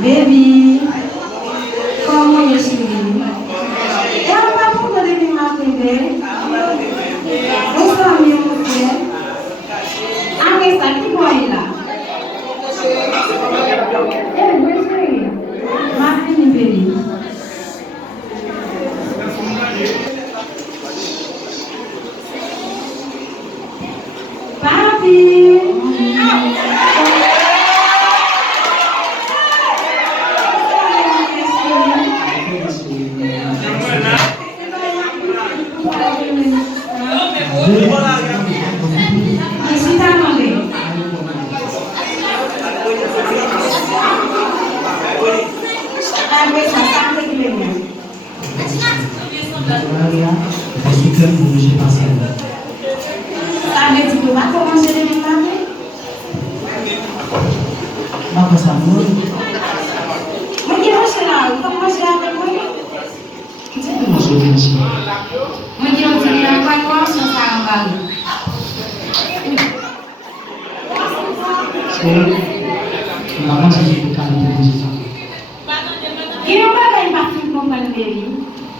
Baby, comment est-ce que et on va prendre des ma bébé. Bonsoir, mon frère. Avec ça, qui boit là? Eh, monsieur, ma fille, baby. Papi.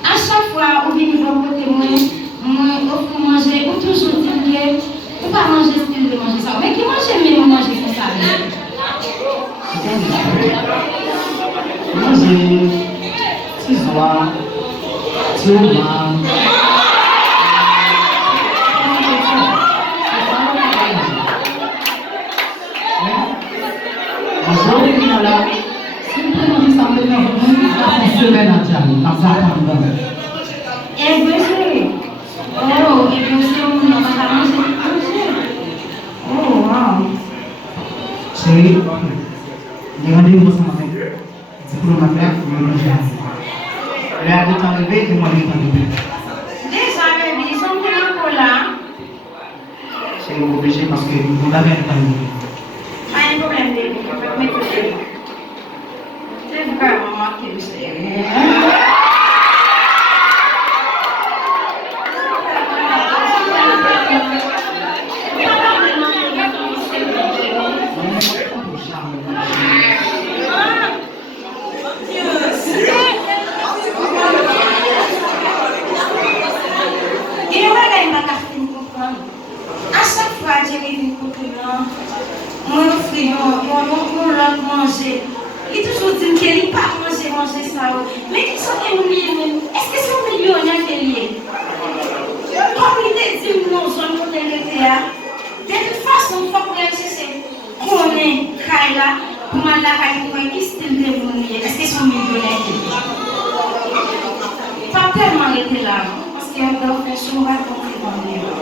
À chaque fois, vous venez dans le côté, vous mangez, ou toujours dire que vous pas manger style de manger ça. Mais qui mange mieux manger comme ça? Manger, tisoir, tioma. Et vous, oh, et vous, on va pas manger. Oh, wow. Chérie, j'ai rendez-vous sama mec. C'est pour ma mère, pour me manger. Elle a dit t'enlever et moi je t'enlever. Déjà, baby, ils sont tellement là. C'est obligé parce que vous l'avez entendu. Pas un problème, baby, je vais mettre le baby. C'est vraiment marqué le sérieux. À chaque fois que j'ai vu mon frère, mon l'autre manger, il toujours dit qu'il n'est pas manger ça. Mais qui sont les milliers? Est-ce que c'est un millionnaire qui est lié? Comme il te dit, non, je ne peux pas. De toute façon, il faut que je connaisse Kaila, pour m'en la qui style de monnaie. Est-ce que c'est un millionnaire qui est lié? Pas tellement été là, parce qu'il y a d'autres choses à raconter dans le livre.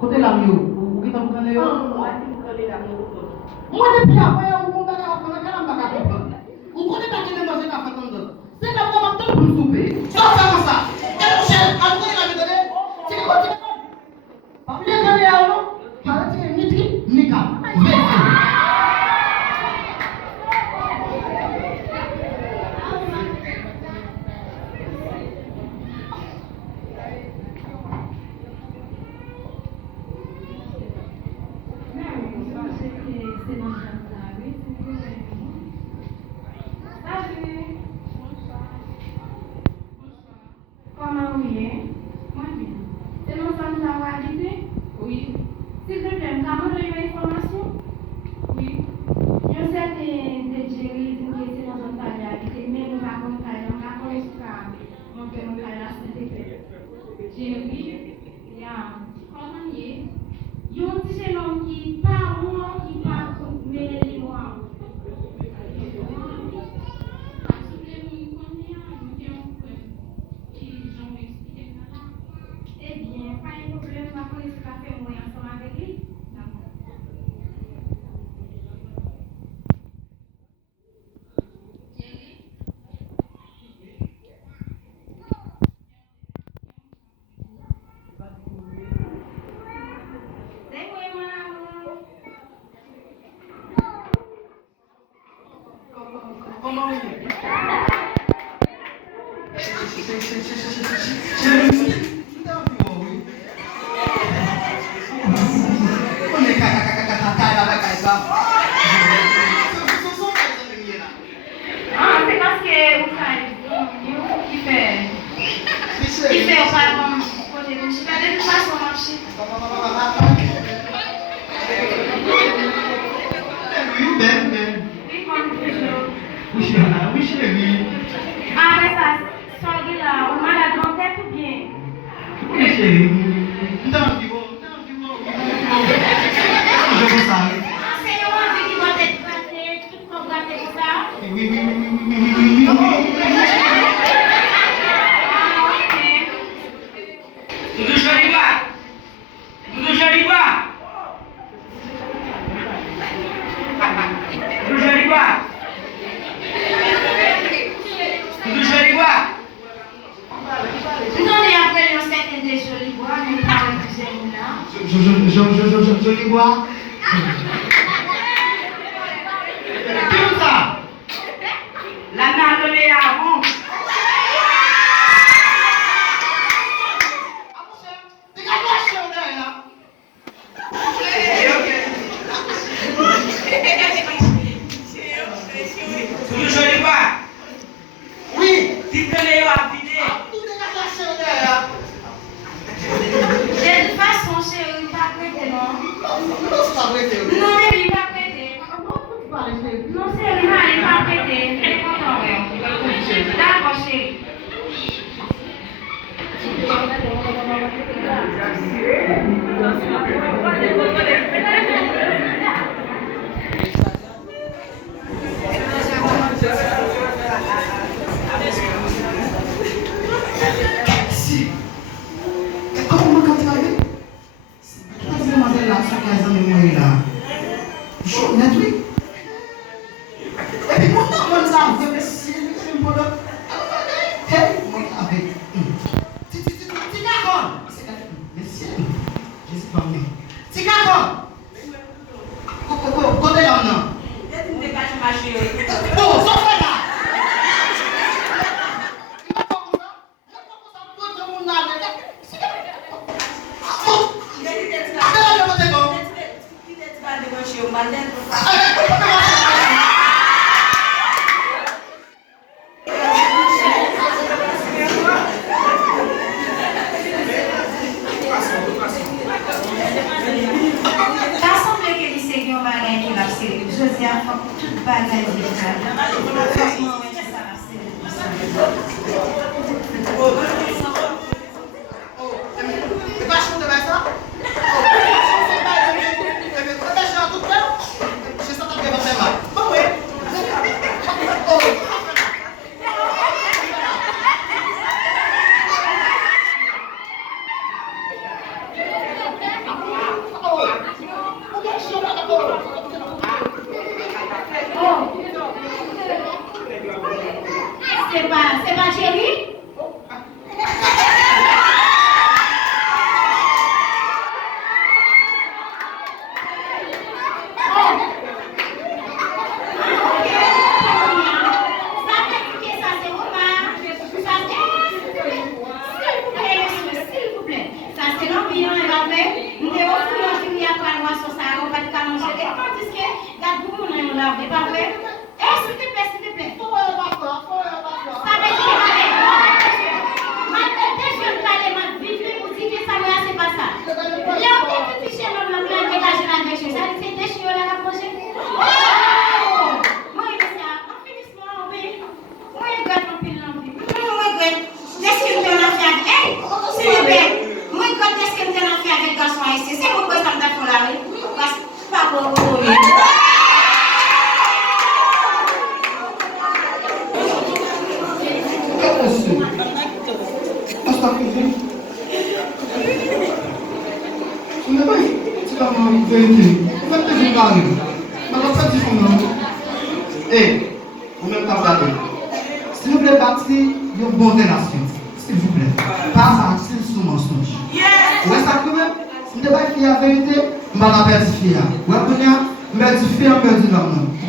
Côté la mieux, vous qui t'en prenez moi depuis après, on va faire un peu. Vous connaissez pas qui est manger la façon de. C'est la fois maintenant pour souper. Ça, ça. Et cher, après la méthode, c'est quoi? Pas bien donné à vous, pas de nitri, nika. c'est parce que vous faites qui fait pas comme côté de Michel. De toute façon, marcher. Oui, chérie. Ah, mais ça, là, on a la grande tête ou bien? Oui, chérie. Je vous salue. Ah, c'est une envie qui doit être battée, tout comme battée comme ça? Oui. Ah, ok. Doudou Chaliba! Doudou Chaliba! Doudou Chaliba! Doudou Chaliba! Nous on est après le certain des jolis bois, mais pas le plus là. Joli bois. Qui est ça? La nardonnée avant! Doudou Chaliba! Oui. Tu peux les avoir vidé! De toute façon, chérie, pas prêté, non? Non, mais pas prêté. Non, chérie, pas prêté. C'est content, ouais. D'accord, chérie. Si. Comment on va travailler? C'est mademoiselle là, ça qu'elle a mis là. Je suis net, oui. Et puis moi, ça, vous avez si, je me pose. Hey, moi, avec. Tigakon! C'est la merci. Jésus va venir. Tigakon! Côté là, non. Oh, ça fait là! Toute bagaille franchement, ça c'est pas Jerry? S'il vous plaît, bâtir une bonne relation. S'il vous plaît. Pas axer sur mensonge. Où est-ce que même? Si vous ne pas la vérité, je ne vais pas perdre la fille. Vous comprenez? Je vais perdre la fille, je vais perdre l'homme.